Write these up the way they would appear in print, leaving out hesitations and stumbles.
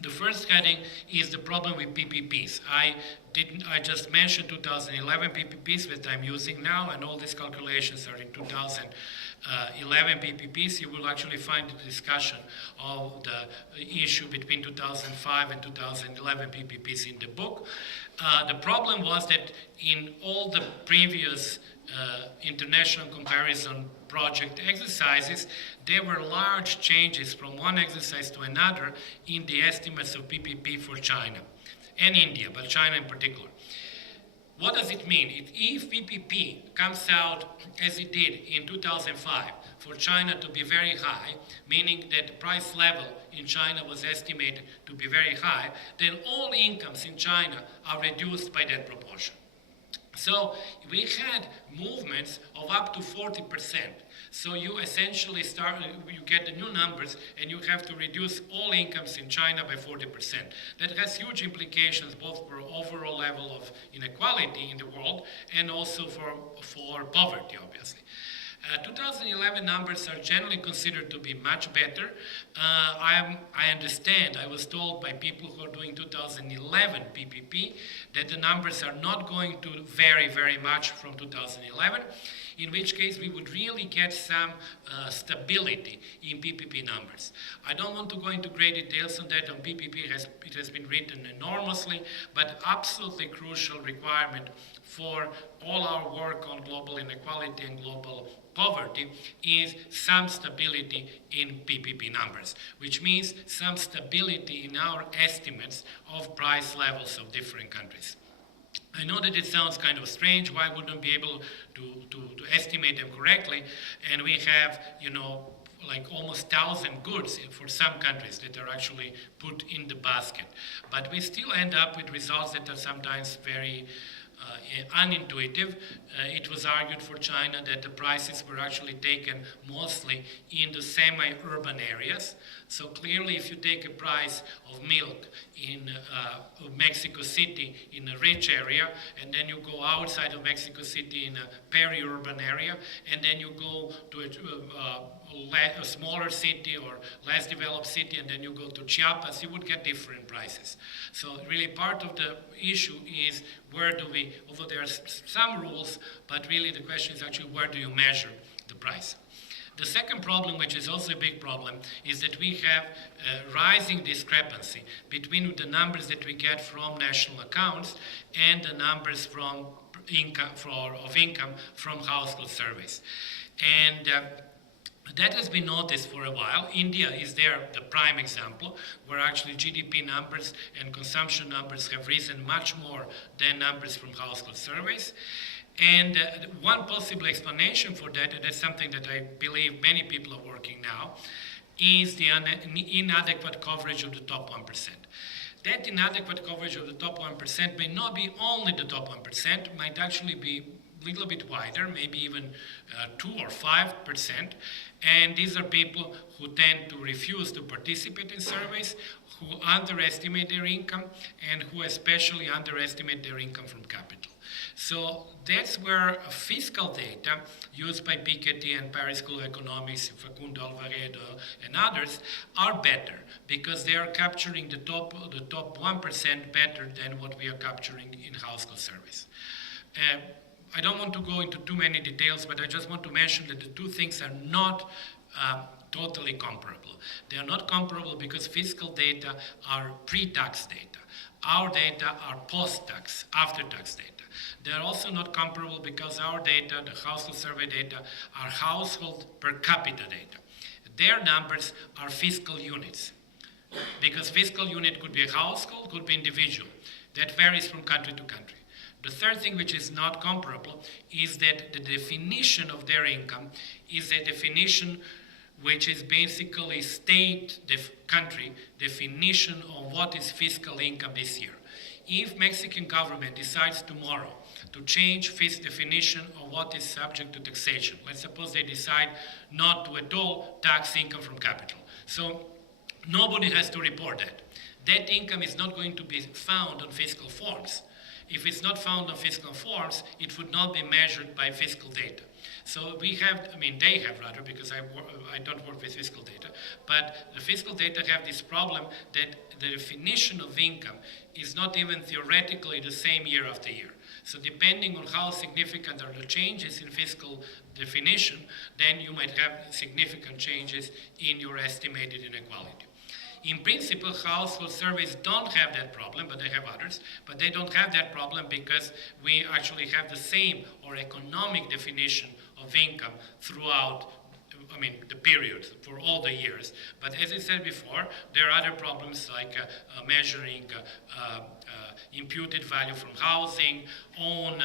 The first heading is the problem with PPPs. I just mentioned 2011 PPPs that I'm using now, and all these calculations are in 2011 PPPs. You will actually find the discussion of the issue between 2005 and 2011 PPPs in the book. The problem was that in all the previous international comparison project exercises, there were large changes from one exercise to another in the estimates of PPP for China and India, but China in particular. What does it mean? If PPP comes out as it did in 2005 for China to be very high, meaning that the price level in China was estimated to be very high, then all incomes in China are reduced by that proportion. So we had movements of up to 40%. So you essentially you get the new numbers and you have to reduce all incomes in China by 40%. That has huge implications both for overall level of inequality in the world and also for poverty, obviously. 2011 numbers are generally considered to be much better. I understand, I was told by people who are doing 2011 PPP that the numbers are not going to vary very much from 2011, in which case we would really get some stability in PPP numbers. I don't want to go into great details on that. On PPP, it has been written enormously, but absolutely crucial requirement for all our work on global inequality and global poverty is some stability in PPP numbers, which means some stability in our estimates of price levels of different countries. I know that it sounds kind of strange. Why wouldn't we be able to estimate them correctly? And we have, like almost 1,000 goods for some countries that are actually put in the basket. But we still end up with results that are sometimes very unintuitive. It was argued for China that the prices were actually taken mostly in the semi-urban areas. So clearly, if you take a price of milk in Mexico City in a rich area, and then you go outside of Mexico City in a peri-urban area, and then you go to a smaller city or less developed city, and then you go to Chiapas, you would get different prices. So really part of the issue is where do we, although there are some rules, but really the question is actually where do you measure the price? The second problem, which is also a big problem, is that we have a rising discrepancy between the numbers that we get from national accounts and the numbers from income from household surveys. And that has been noticed for a while. India is the prime example, where actually GDP numbers and consumption numbers have risen much more than numbers from household surveys. And one possible explanation for that, and that's something that I believe many people are working now, is the inadequate coverage of the top 1%. That inadequate coverage of the top 1% may not be only the top 1%, might actually be a little bit wider, maybe even 2 or 5%. And these are people who tend to refuse to participate in surveys, who underestimate their income, and who especially underestimate their income from capital. So that's where fiscal data used by Piketty and Paris School of Economics, Facundo Alvaredo, and others are better because they are capturing the top 1% better than what we are capturing in household surveys. I don't want to go into too many details, but I just want to mention that the two things are not totally comparable. They are not comparable because fiscal data are pre-tax data. Our data are post-tax, after-tax data. They are also not comparable because our data, the household survey data, are household per capita data. Their numbers are fiscal units because fiscal unit could be a household, could be individual. That varies from country to country. The third thing which is not comparable is that the definition of their income is a definition which is basically country definition of what is fiscal income this year. If Mexican government decides tomorrow to change this definition of what is subject to taxation, let's suppose they decide not to at all tax income from capital. So nobody has to report that. That income is not going to be found on fiscal forms. If it's not found on fiscal forms, it would not be measured by fiscal data. So we have, they have rather, because I don't work with fiscal data, but the fiscal data have this problem that the definition of income is not even theoretically the same year after year. So depending on how significant are the changes in fiscal definition, then you might have significant changes in your estimated inequality. In principle, household surveys don't have that problem, but they have others. But they don't have that problem because we actually have the same or economic definition of income throughout the period for all the years. But as I said before, there are other problems like measuring imputed value from housing, own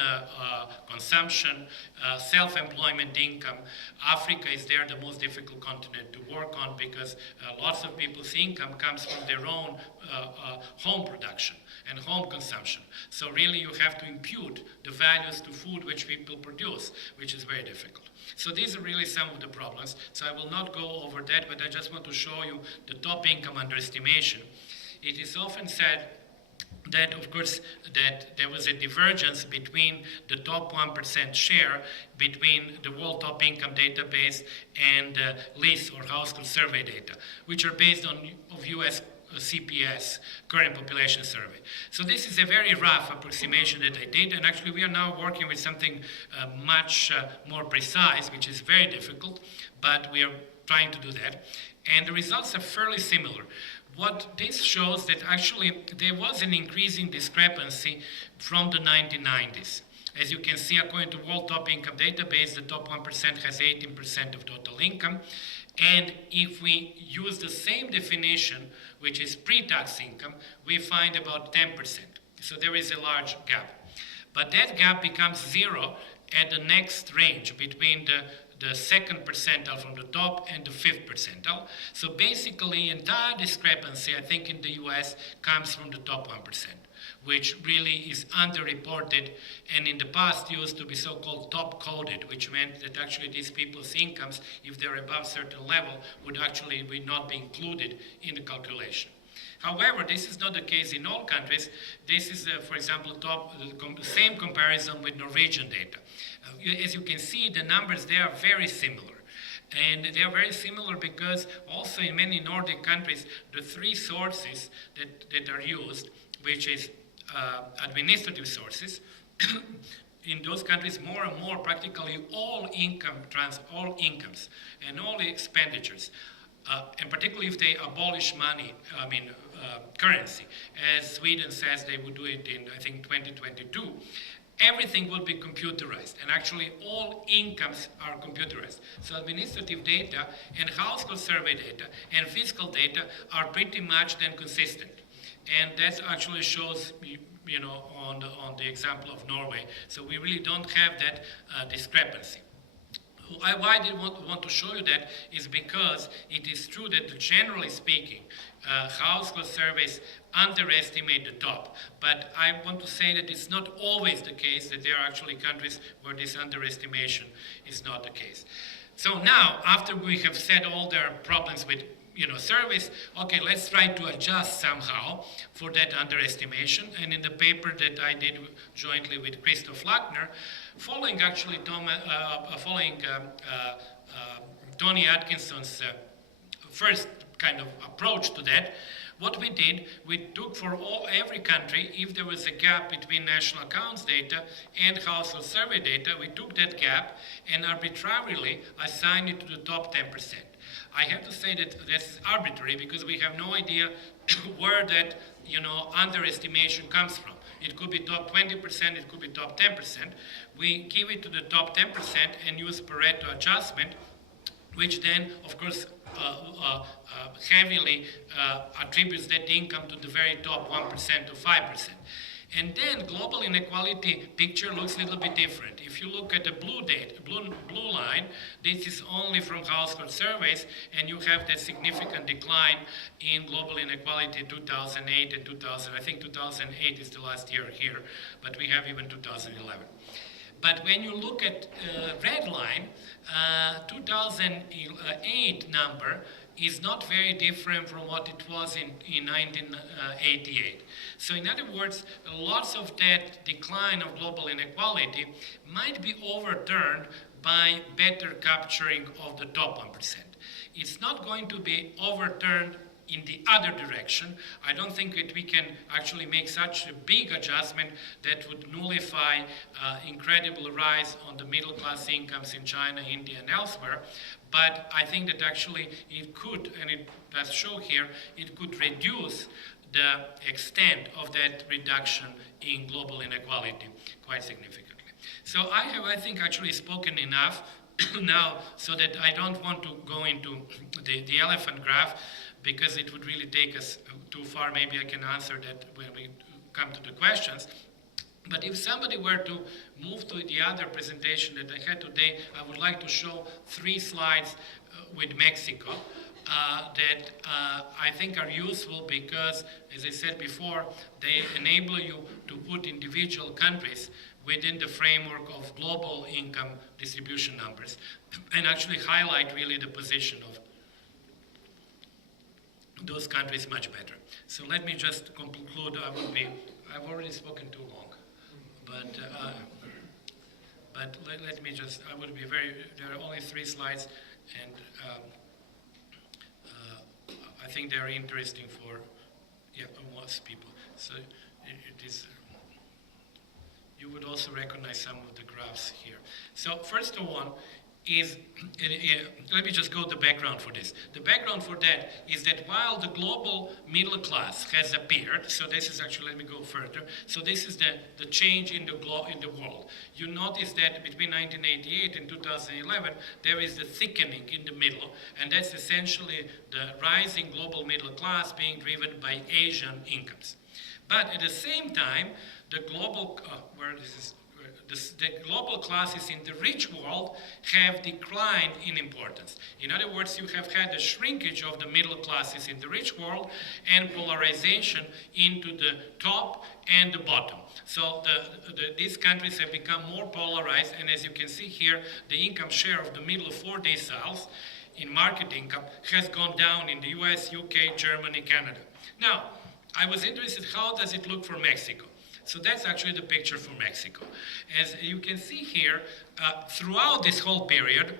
consumption, self-employment income. Africa is there the most difficult continent to work on because lots of people's income comes from their own home production and home consumption. So really you have to impute the values to food which people produce, which is very difficult. So these are really some of the problems. So I will not go over that, but I just want to show you the top income underestimation. It is often said that, of course, that there was a divergence between the top 1% share between the World Top Income Database and LIS, or Household Survey data, which are based on of U.S. CPS, Current Population Survey. So this is a very rough approximation that I did, and actually we are now working with something much more precise, which is very difficult, but we are trying to do that. And the results are fairly similar. What this shows that actually there was an increasing discrepancy from the 1990s. As you can see, according to World Top Income Database, the top 1% has 18% of total income. And if we use the same definition, which is pre-tax income, we find about 10%. So there is a large gap. But that gap becomes zero at the next range between the second percentile from the top and the fifth percentile. So basically, entire discrepancy, I think, in the US comes from the top 1%, which really is underreported, and in the past used to be so-called top-coded, which meant that actually these people's incomes, if they're above a certain level, would not be included in the calculation. However, this is not the case in all countries. This is, for example, the same comparison with Norwegian data. As you can see, the numbers there are very similar. And they are very similar because also in many Nordic countries, the three sources that are used, which is administrative sources, in those countries more and more practically all incomes and all expenditures, and particularly if they abolish money, currency, as Sweden says they would do it in, I think, 2022, everything will be computerized, and actually all incomes are computerized. So administrative data and household survey data and fiscal data are pretty much then consistent. And that actually shows, on the example of Norway. So we really don't have that discrepancy. Why I did want to show you that is because it is true that generally speaking, household surveys underestimate the top. But I want to say that it's not always the case, that there are actually countries where this underestimation is not the case. So now, after we have said all their problems with surveys, okay, let's try to adjust somehow for that underestimation. And in the paper that I did jointly with Christoph Lackner, following actually Tony Atkinson's first kind of approach to that, what we did, we took for every country, if there was a gap between national accounts data and household survey data, we took that gap and arbitrarily assigned it to the top 10%. I have to say that that's arbitrary because we have no idea where that underestimation comes from. It could be top 20%, it could be top 10%. We give it to the top 10% and use Pareto adjustment, which then, of course, heavily attributes that income to the very top 1% to 5%. And then global inequality picture looks a little bit different. If you look at the blue line, this is only from household surveys, and you have that significant decline in global inequality in 2008 and 2000. I think 2008 is the last year here, but we have even 2011. But when you look at red line, 2008 number is not very different from what it was in 1988. So in other words, lots of that decline of global inequality might be overturned by better capturing of the top 1%. It's not going to be overturned in the other direction. I don't think that we can actually make such a big adjustment that would nullify incredible rise on the middle class incomes in China, India, and elsewhere. But I think that actually it could, and it does show here, it could reduce the extent of that reduction in global inequality quite significantly. So I have, I think, actually spoken enough now, so that I don't want to go into the elephant graph, because it would really take us too far. Maybe I can answer that when we come to the questions. But if somebody were to move to the other presentation that I had today, I would like to show 3 slides with Mexico that I think are useful because, as I said before, they enable you to put individual countries within the framework of global income distribution numbers and actually highlight really the position of those countries much better. So let me just conclude. I've already spoken too long, but let me just, I would be there are only 3 slides, and I think they are interesting for most people. So it is, you would also recognize some of the graphs here. So first of all is, let me just go to the background for this. The background for that is that while the global middle class has appeared, so this is actually, let me go further, so this is the change in the world. You notice that between 1988 and 2011, there is the thickening in the middle, and that's essentially the rising global middle class being driven by Asian incomes. But at the same time, the global, the global classes in the rich world have declined in importance. In other words, you have had a shrinkage of the middle classes in the rich world and polarization into the top and the bottom. So these countries have become more polarized, and as you can see here, the income share of the middle 4 deciles in market income has gone down in the US, UK, Germany, Canada. Now, I was interested, how does it look for Mexico? So that's actually the picture for Mexico. As you can see here, throughout this whole period,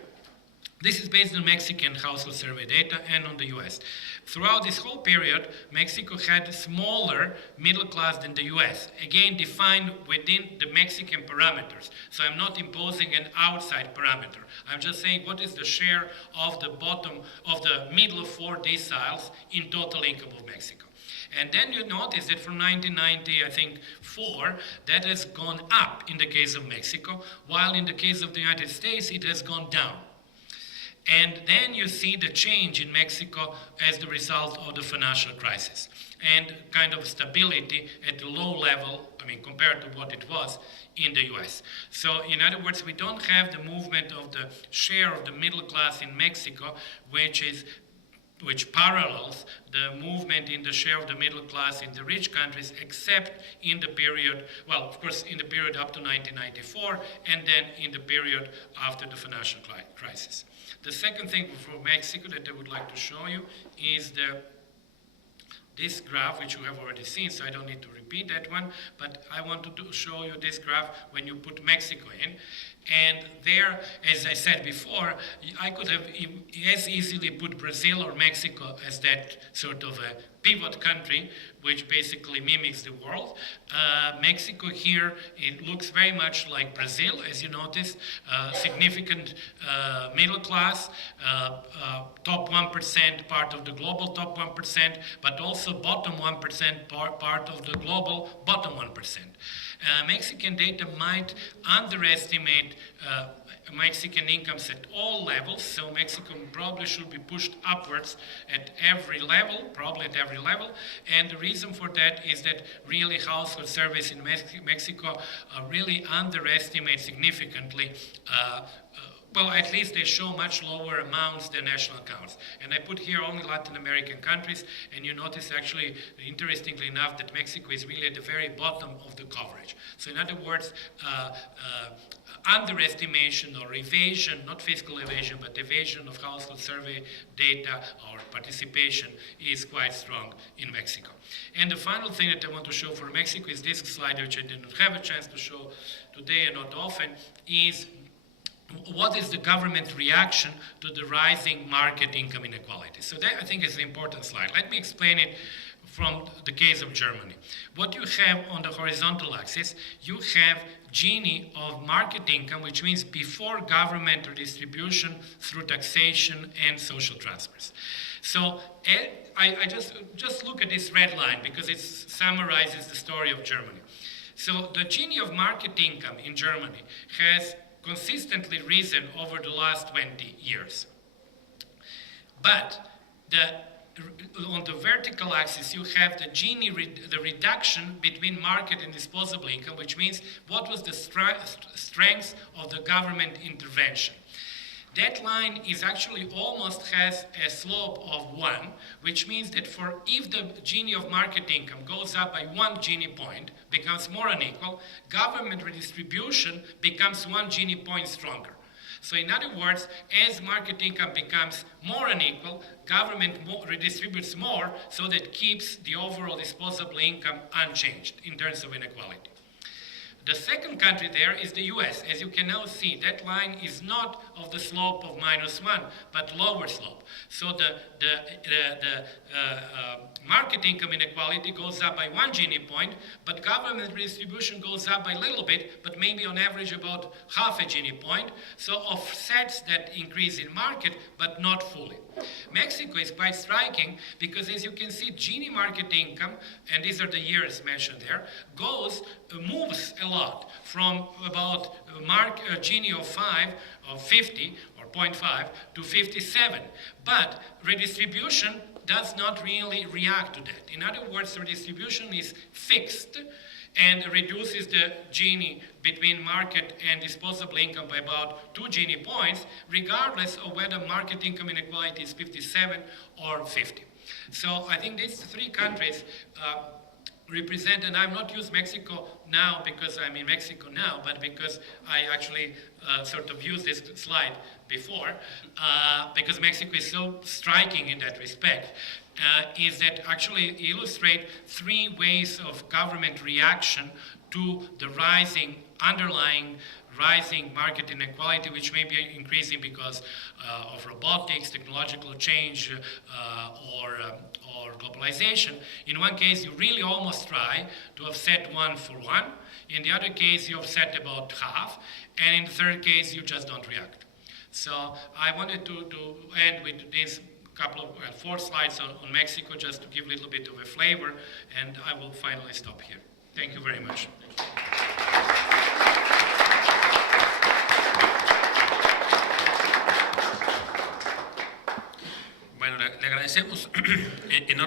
this is based on Mexican household survey data and on the US. Throughout this whole period, Mexico had a smaller middle class than the US, again defined within the Mexican parameters. So I'm not imposing an outside parameter. I'm just saying what is the share of the bottom of the middle 4 deciles in total income of Mexico. And then you notice that from 1990, I think, 4, that has gone up in the case of Mexico, while in the case of the United States, it has gone down. And then you see the change in Mexico as the result of the financial crisis and kind of stability at the low level, I mean, compared to what it was in the US. So in other words, we don't have the movement of the share of the middle class in Mexico, which parallels the movement in the share of the middle class in the rich countries, except in the period, well, of course, in the period up to 1994, and then in the period after the financial crisis. The second thing for Mexico that I would like to show you is this graph, which you have already seen, so I don't need to repeat that one, but I want to show you this graph when you put Mexico in. And there, as I said before, I could have as easily put Brazil or Mexico as that sort of a pivot country, which basically mimics the world. Mexico here, it looks very much like Brazil, as you notice, significant middle class, top 1% part of the global top 1%, but also bottom 1% part of the global bottom 1%. Mexican data might underestimate Mexican incomes at all levels, so Mexico probably should be pushed upwards at every level, probably at every level, and the reason for that is that really household surveys in Mexico really underestimate significantly well, at least they show much lower amounts than national accounts. And I put here only Latin American countries, and you notice actually, interestingly enough, that Mexico is really at the very bottom of the coverage. So in other words, underestimation or evasion, not fiscal evasion, but evasion of household survey data or participation is quite strong in Mexico. And the final thing that I want to show for Mexico is this slide, which I didn't have a chance to show today and not often, is what is the government reaction to the rising market income inequality? So that, I think, is an important slide. Let me explain it from the case of Germany. What you have on the horizontal axis, you have Gini of market income, which means before government redistribution through taxation and social transfers. So I just look at this red line because it summarizes the story of Germany. So the Gini of market income in Germany has consistently risen over the last 20 years. But on the vertical axis, you have the Gini, the reduction between market and disposable income, which means what was the strength of the government intervention. That line is actually almost has a slope of 1, which means that if the Gini of market income goes up by 1 Gini point, becomes more unequal, government redistribution becomes 1 Gini point stronger. So in other words, as market income becomes more unequal, government redistributes more, so that keeps the overall disposable income unchanged in terms of inequality. The second country there is the US. As you can now see, that line is not of the slope of -1, but lower slope. So the market income inequality goes up by 1 Gini point, but government redistribution goes up by a little bit, but maybe on average about half a Gini point. So offsets that increase in market, but not fully. Mexico is quite striking because, as you can see, Gini market income, and these are the years mentioned there, moves a lot from about Gini of 5 or 50 or 0.5 to 57. But redistribution does not really react to that. In other words, redistribution is fixed and reduces the Gini between market and disposable income by about 2 Gini points, regardless of whether market income inequality is 57 or 50. So I think these 3 countries represent, and I've not used Mexico now because I'm in Mexico now, but because I actually sort of used this slide before, because Mexico is so striking in that respect, is that actually illustrate 3 ways of government reaction to the underlying rising market inequality, which may be increasing because of robotics, technological change, or globalization. In one case, you really almost try to offset 1 for 1. In the other case, you offset about half. And in the third case, you just don't react. So I wanted to end with this couple of 4 slides on Mexico, just to give a little bit of a flavor, and I will finally stop here. Thank you very much. Bueno, le agradecemos enormemente.